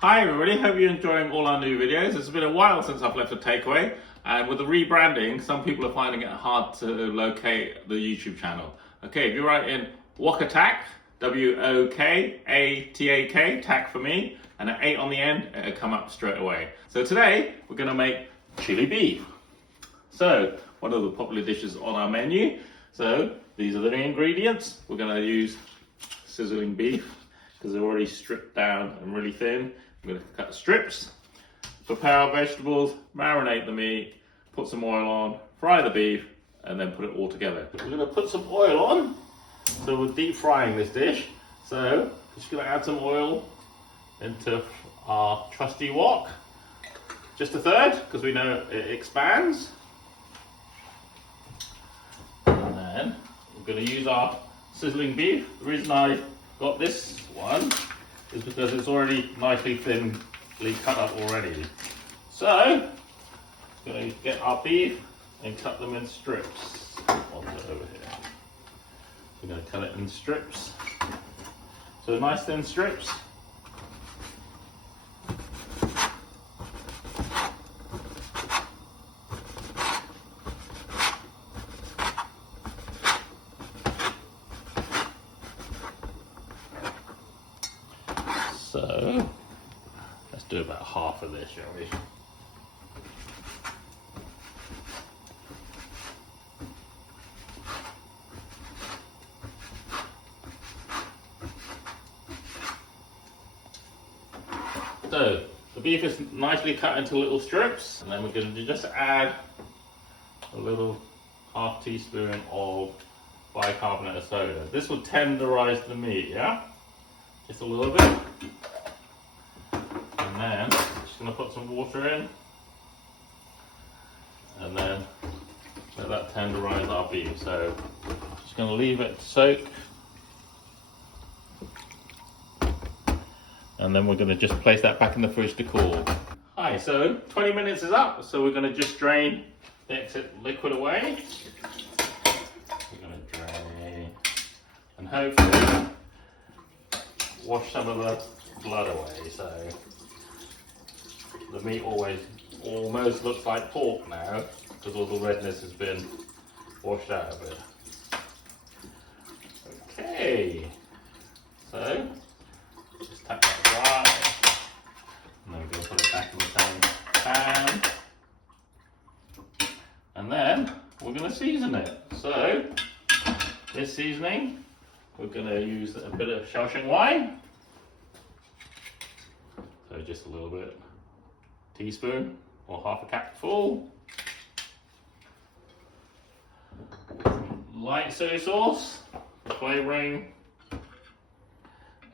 Hi everybody, hope you're enjoying all our new videos. It's been a while since I've left a takeaway, and with the rebranding, some people are finding it hard to locate the YouTube channel. Okay, if you write in Wok-a-Tak, W-O-K-A-T-A-K, tak for me, and an 8 on the end, it'll come up straight away. So today, we're going to make chili beef. So, one of the popular dishes on our menu. So, these are the ingredients. We're going to use sizzling beef, because they're already stripped down and really thin. I'm going to cut strips, prepare our vegetables, marinate the meat, put some oil on, fry the beef, and then put it all together. We're going to put some oil on, so we're deep frying this dish. So, just going to add some oil into our trusty wok. Just a third, because we know it expands. And then we're going to use our sizzling beef. The reason I got this one is because it's already nicely thinly cut up already. So, we're going to get our beef and cut them in strips. I'll put it over here. We're going to cut it in strips. So nice thin strips. So, let's do about half of this, shall we? So, the beef is nicely cut into little strips, and then we're going to just add a little half teaspoon of bicarbonate of soda. This will tenderize the meat, yeah? Just a little bit. And then, I'm just going to put some water in. And then, let that tenderize our beef. So, just going to leave it to soak. And then we're going to just place that back in the fridge to cool. Hi, so 20 minutes is up. So we're going to just drain the extra liquid away. We're going to drain. And hopefully, wash some of the blood away. So the meat almost looks like pork now because all the redness has been washed out of it. Okay, so just tap that dry, and then we're going to put it back in the same pan, and then we're going to season it. So this seasoning, we're going to use a bit of Shaoxing wine. So just a little bit, teaspoon or half a capful. Light soy sauce for flavouring.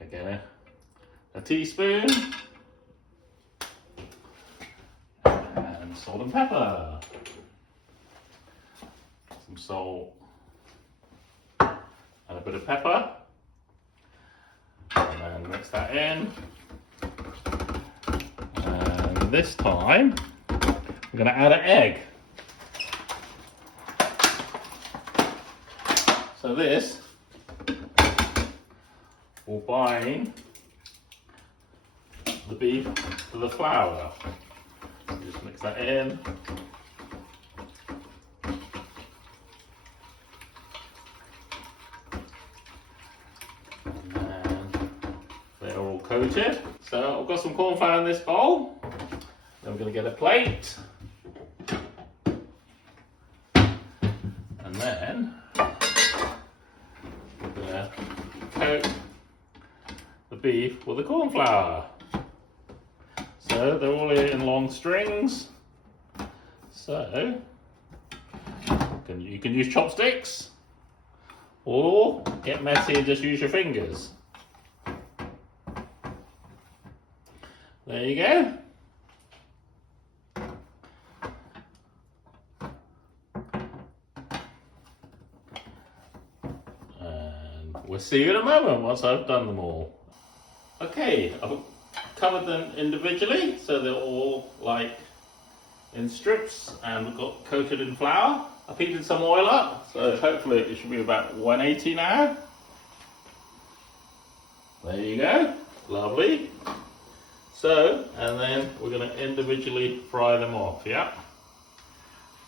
Again, a teaspoon. And salt and pepper. Some salt. And a bit of pepper, and then mix that in. And this time, we're going to add an egg. So this will bind the beef to the flour. So just mix that in. Coated. So I've got some cornflour in this bowl. Then we're going to get a plate. And then we're going to coat the beef with the cornflour. So they're all in long strings. So you can use chopsticks or get messy and just use your fingers. There you go. And we'll see you in a moment once I've done them all. Okay, I've covered them individually, so they're all like in strips and got coated in flour. I've heated some oil up, so hopefully it should be about 180 now. There you go, lovely. So, and then we're going to individually fry them off, yeah?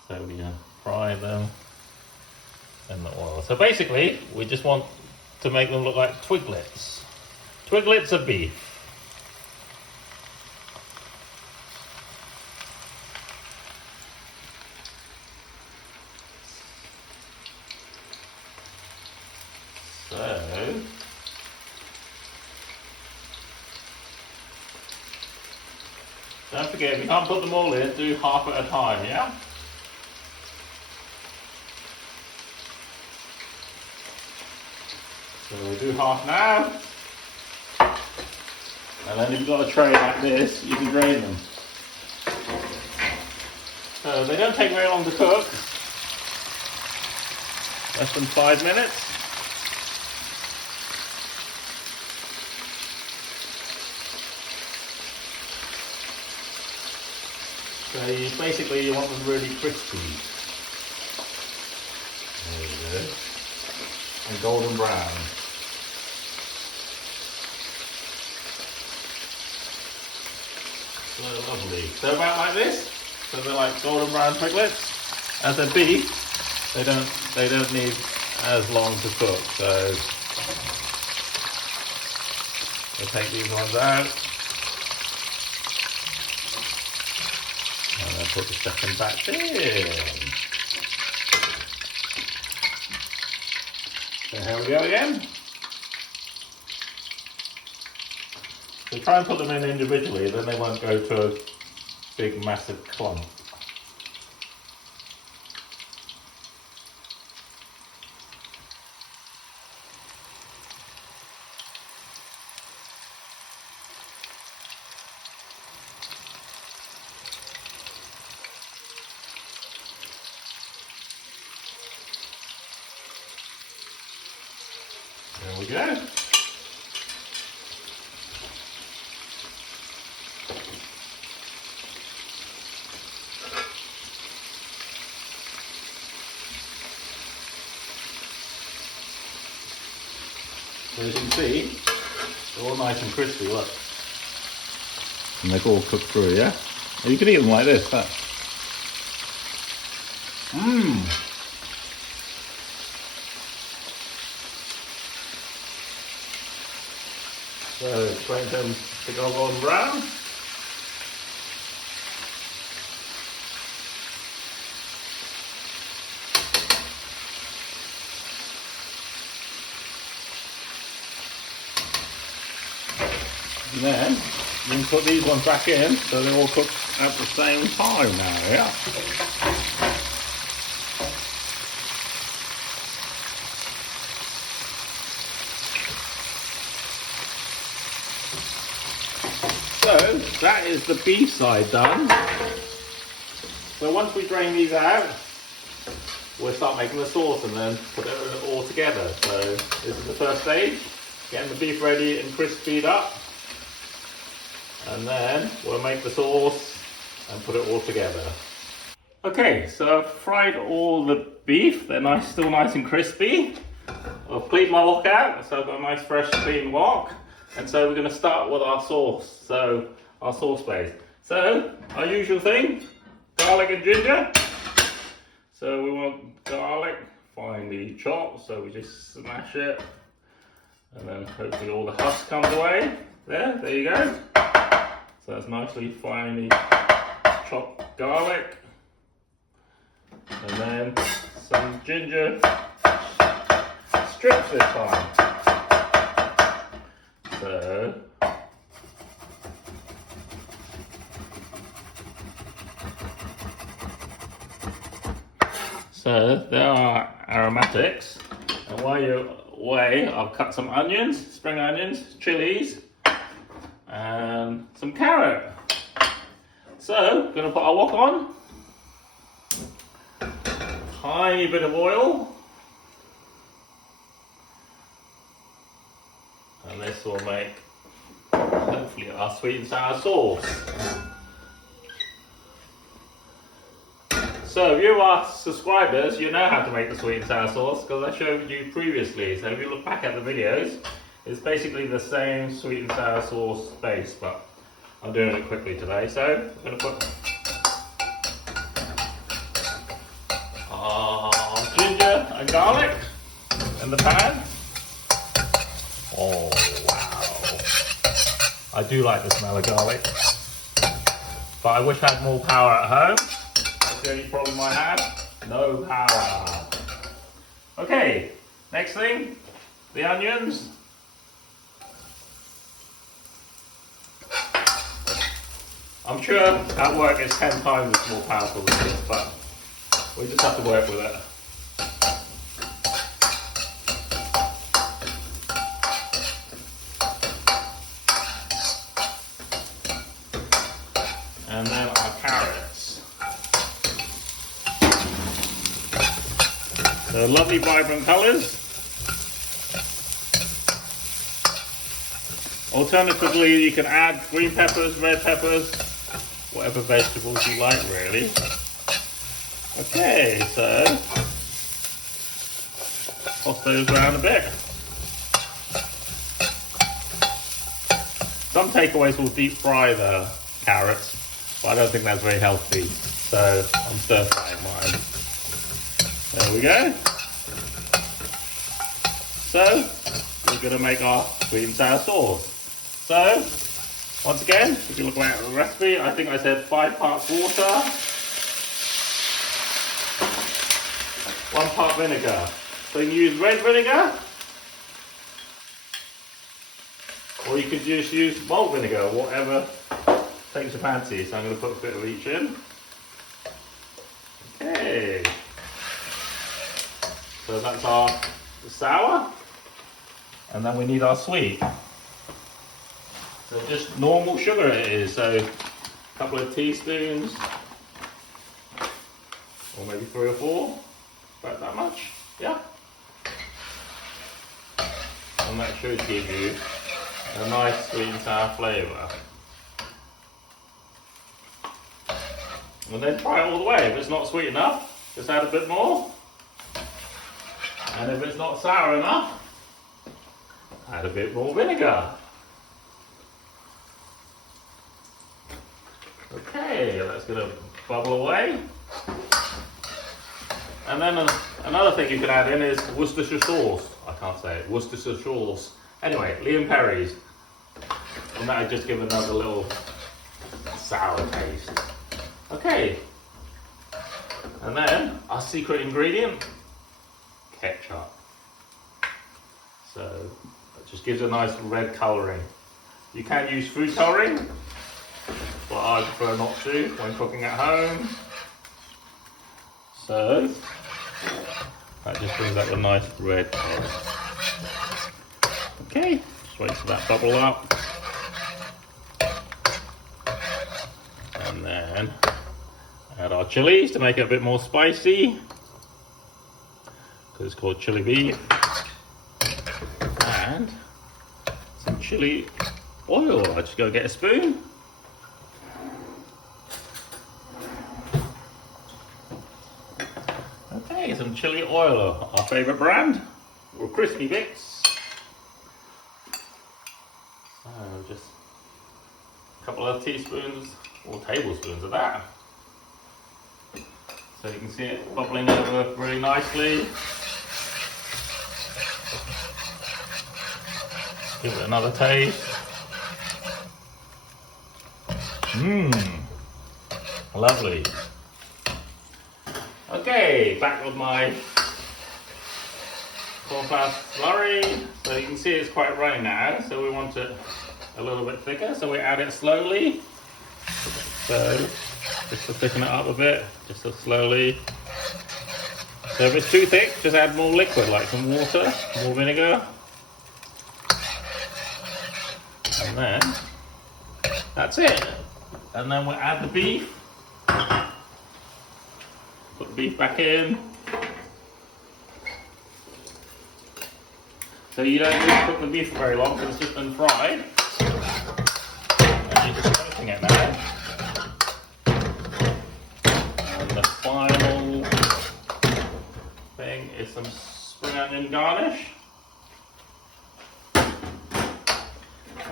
So we're going to fry them in the oil. So basically, we just want to make them look like twiglets. Twiglets of beef. So, don't forget, if you can't put them all in, do half at a time, yeah? So we do half now. And then if you've got a tray like this, you can drain them. So they don't take very long to cook. Less than 5 minutes. So you want them really crispy. There you go. And golden brown. So lovely. So about like this. So they're like golden brown twiglets. As they're beef, they don't need as long to cook. So we'll take these ones out. And then put the second batch in. So here we go again. So try and put them in individually, then they won't go to a big massive clump. There we go. So as you can see, they're all nice and crispy, look. And they've all cooked through, yeah? And you can eat them like this, huh? Mmm! So, trying them to go golden brown. And then you can put these ones back in so they all cook at the same time now, yeah? So that is the beef side done. So once we drain these out, we'll start making the sauce and then put it all together. So this is the first stage, getting the beef ready and crispied up. And then we'll make the sauce and put it all together. Okay, so I've fried all the beef. They're still nice and crispy. I've cleaned my wok out, so I've got a nice fresh clean wok. And so we're going to start with our sauce, so our sauce base. So our usual thing, garlic and ginger. So we want garlic finely chopped, so we just smash it. And then hopefully all the husk comes away. There you go. So that's nicely finely chopped garlic. And then some ginger strips this time. So there are aromatics, and while you're away, I've cut some onions, spring onions, chilies, and some carrot. So, gonna put our wok on. Tiny bit of oil. And this will make, hopefully, our sweet and sour sauce. So if you are subscribers, you know how to make the sweet and sour sauce because I showed you previously. So if you look back at the videos, it's basically the same sweet and sour sauce base, but I'm doing it quickly today, so I'm going to put ginger and garlic in the pan. Oh wow! I do like the smell of garlic, but I wish I had more power at home. That's the only problem I have. No power. Okay, next thing, the onions. I'm sure at work it's 10 times more powerful than this, but we just have to work with it. And then our carrots. So lovely vibrant colours. Alternatively, you can add green peppers, red peppers, whatever vegetables you like really. Okay, so toss those around a bit. Some takeaways will deep fry the carrots, but I don't think that's very healthy, so I'm stir frying mine. There we go. So we're going to make our sweet and sour sauce. So once again, if you look at the recipe, I think I said 5 parts water, 1 part vinegar. So you can use red vinegar, or you can just use malt vinegar, whatever takes your fancy. So I'm going to put a bit of each in. Okay. So that's our sour, and then we need our sweet. So just normal sugar it is, so a couple of teaspoons, or maybe 3 or 4, about that much, yeah. And that should give you a nice sweet and sour flavour. And then try it all the way. If it's not sweet enough, just add a bit more. And if it's not sour enough, add a bit more vinegar. Okay, that's going to bubble away. And then another thing you can add in is Worcestershire sauce. I can't say it. Worcestershire sauce. Anyway, Liam Perry's. And that would just give another little sour taste. Okay. And then our secret ingredient, ketchup. So it just gives a nice red colouring. You can use food colouring, but I prefer not to when cooking at home. So that just brings out a nice red colour. Okay, just wait for that bubble up. And then add our chilies to make it a bit more spicy, because it's called Chilli Beef. And some chili oil. I just go get a spoon. Okay, some chili oil, our favourite brand, or Crispy Bits. So just a couple of teaspoons or tablespoons of that. So you can see it bubbling over really nicely. Give it another taste. Lovely. Okay, back with my cornflour slurry. So you can see it's quite runny now, so we want it a little bit thicker, so we add it slowly. So just to thicken it up a bit, just so slowly. So if it's too thick, just add more liquid, like some water, more vinegar. And then that's it. And then we'll add the beef. Put the beef back in. So you don't need to cook the beef for very long because it's just been fried. And you're just soaking it now. And the final thing is some spring onion garnish.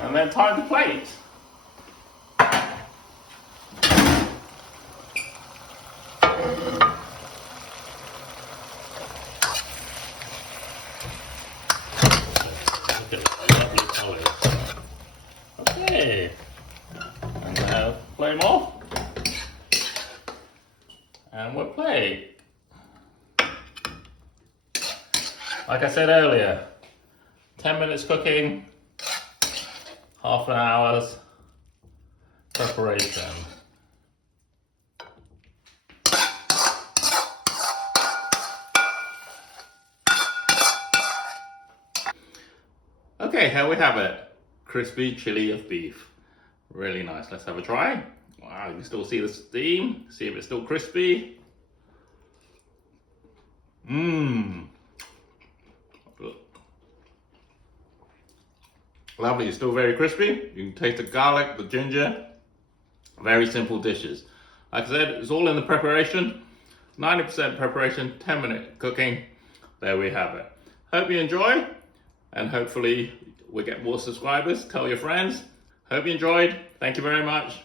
And then time to plate. So flame off. And we'll play. Like I said earlier, 10 minutes cooking, half an hour's preparation. Okay, here we have it. Crispy chili of beef. Really nice. Let's have a try. Wow, you can still see the steam. See if it's still crispy. Mmm. Lovely, it's still very crispy. You can taste the garlic, the ginger. Very simple dishes. Like I said, it's all in the preparation. 90% preparation, 10-minute cooking. There we have it. Hope you enjoy, and hopefully we get more subscribers. Tell your friends. Hope you enjoyed. Thank you very much.